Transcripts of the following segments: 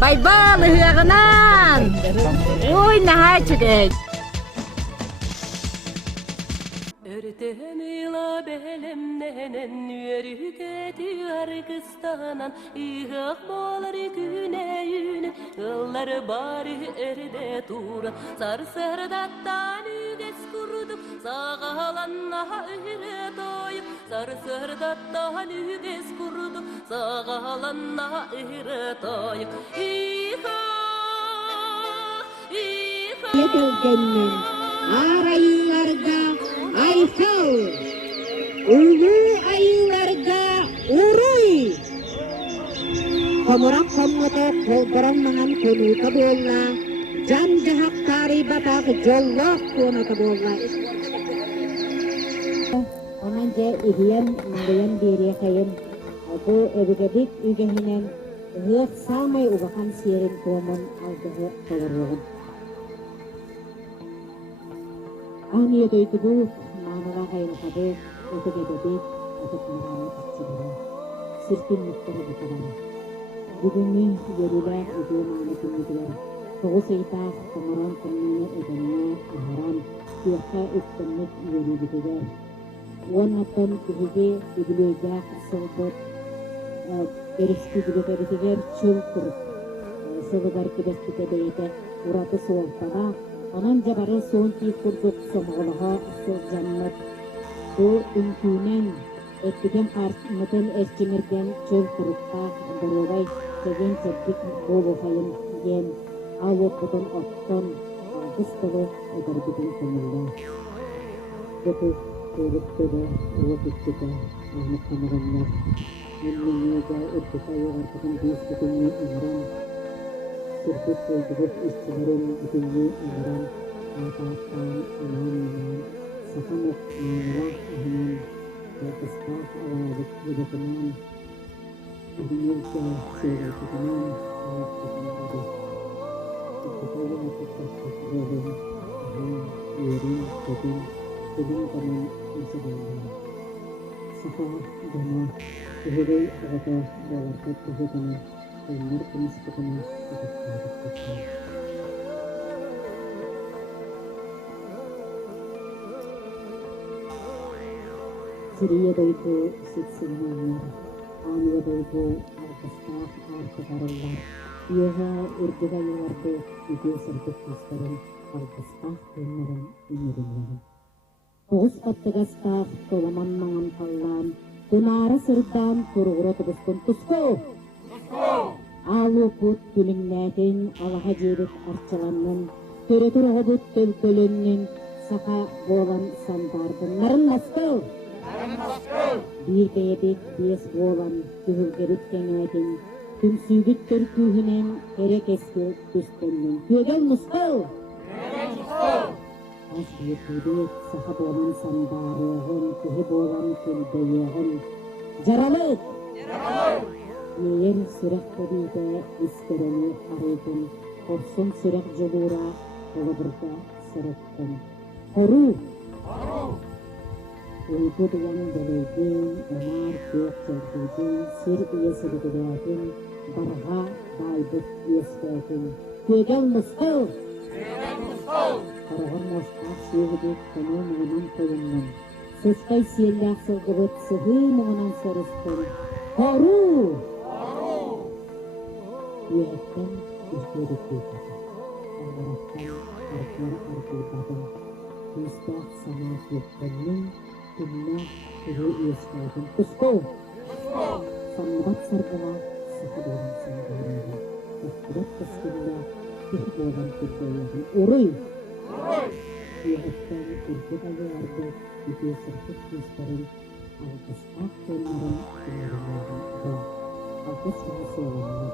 Байбал ыһыагынан. Ой, наһаа чүгэй. Örtemila belemnenen yörüge diyargıstanan İhak boları güneyüne Yıllar bari erde tura Sarsırdattan üges kurduk Sağalanna ühre doyup Sarsırdattan üges kurduk Sağalanna ühre doyup İhak, İhak Yetelgenin araylarga Айхал, улы айыларга уруй. Комурак коммото колборонмаган конута болла, жан жахактары батак жоллоқ коната болла. Онан же ихиен маңгыян бере кайын, бу өбүгебит үгехинен ыһыах самай убахан сиерин комун алдығы колоругун. Ани өтөйті бұл, маңыға қайылғады, өтігедеді, өтікмағаны қатсыдыры. Сіркен мұқтыры бұтырары. Бүгінні ерілі өтіу маңы күннігілері. Тоғыз ұйтақ, қымыран күннені өтініне ағаран, күйеққа өттінмік ерілі бүтігер. Он аттан күхеге үгілеге қысылбыт, өріскі бүлігерігер чөл тұрып. Сылыдар кебестіке бейті ұраты суылтаға, Анан жабары соң тиіп күрдік сомғылыға асыл жаннат. Бұл үнкүйнен әттіген қарсымытын әскемерден чөл тұрыққа бұрылай кеген тәптік бол оғайын ген. Ал оқыдың оттан алғыс тұлы әдір бүтін көмілді. Бұтық көріп көді ұлы бүттігі аңып қамығынлар. Әмменеге үрдіқа еғартығын бес бүтінне ұңыран. Sirkut koyduk işçilerin bütünlüğü olarak Ağattan anamından Sakamok mağlak ahinen Ve kıstak avalık yürütünen Ürünürke seyretünen Ağat tutunları Kıtalı mutluksaklık yolun Ahın, yerin, kötün Kudun kanın insanlar Safa, cana Ühürey ağata Bağlarkat tühütünen Onlar kımıskıtına tutuklardık. Siriye doydu sitsinanlar, Aniye doydu arkastak artıkarırlar. Iyaha ürgüge yuvardı üge sırtık kızların arkastak dönlerin ünürünlerin. Toğuz pattıgastak tolaman mağan kallan, Tınarı sırdan turğura tubustun tusko! Алу пут түліңнәтін алаға жерік арчыланның, Төретір ғыбыт төлкөліннің сақа болан сандардың. Нарын Москов! Bir beyebek bes болан түгілгеріп кәңәтін, Түмсүйгіт түркүйінен керек ескі түстеннің. Көгел Москов! Аз бетірек сақа болан сандарығын, Түгі болан көлбейеғын. Жаралык! Ейер сүрек көбейді искерені қарайтын, Қорсын сүрек жолура қолыбырда сырыттын. Қору! Ойды бұян бөлейден, Онар көк жөргейден, Сер иесілігілердің, Барға байбыт ескәтін. Көгел Мұстау! Қарығын Мұстақ сүйгідек күні мұғынан қойынның. Сызқай селі ақсылғыбыт сығы мұғынан сырыстын. Қору! Üyetten üstleri kıyfatı, Allah'tan arkları arkaybatın, Üstad sana yoktanın, Tümle kuru üyeskadın. Kusko! Sanmat sargıla, sıkı olan sangarını, Üstüret kıskında, Tüh olan kırkayağın. Uruy! Üyetten ürkü ayardı, Üge sırtık kızların, Alkıstak onların, Üyetten Alkıs kağısı olanlar.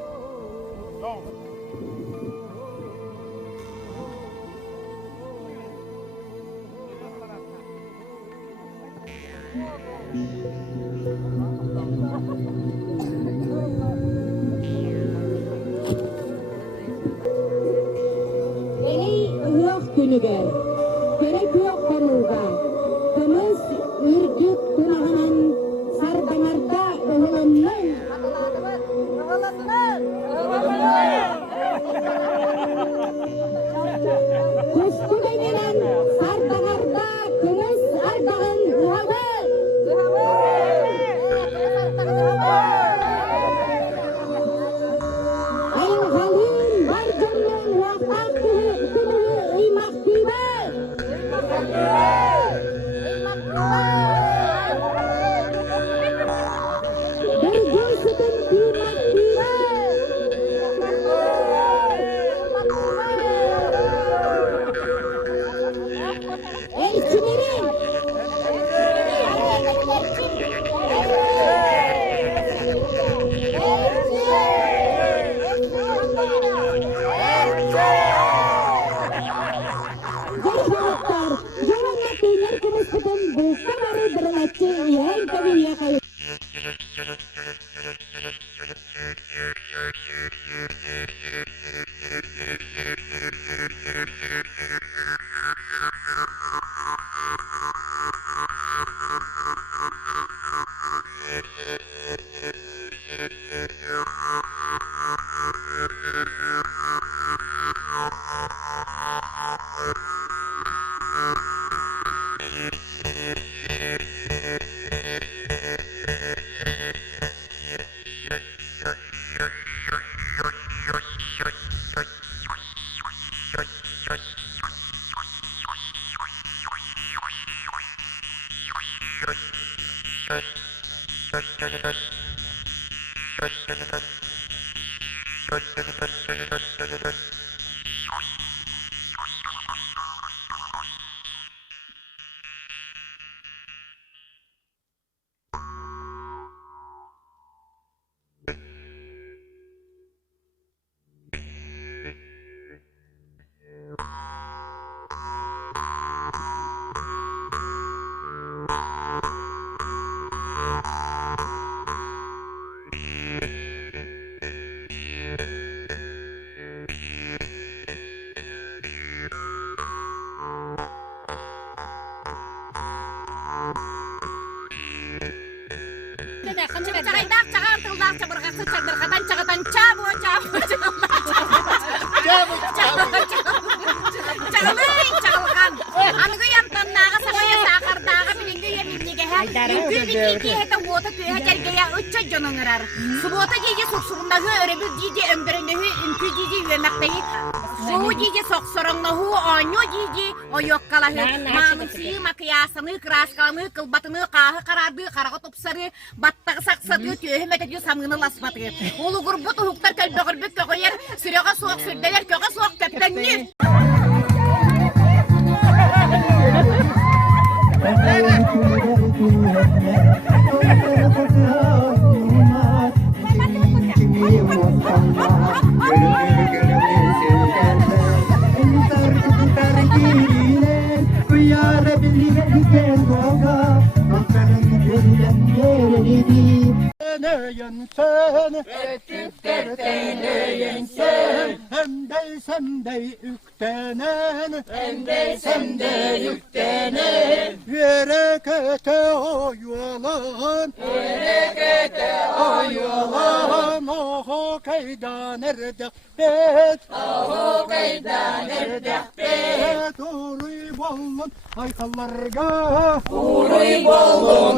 Günüge, gerek yok konuda, Kımız ürgüt tunağının sardanarda oğlanın.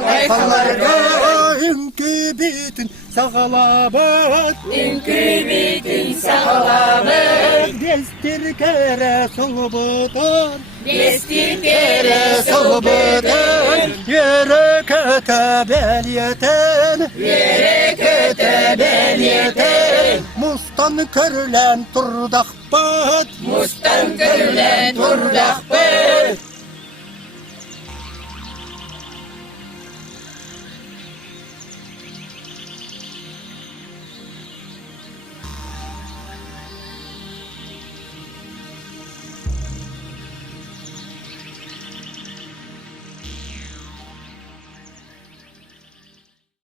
Ayhallarga ünkü bitin sağalabat destir kere solbutan yere kötebeliyeten mustan körlen turdakbat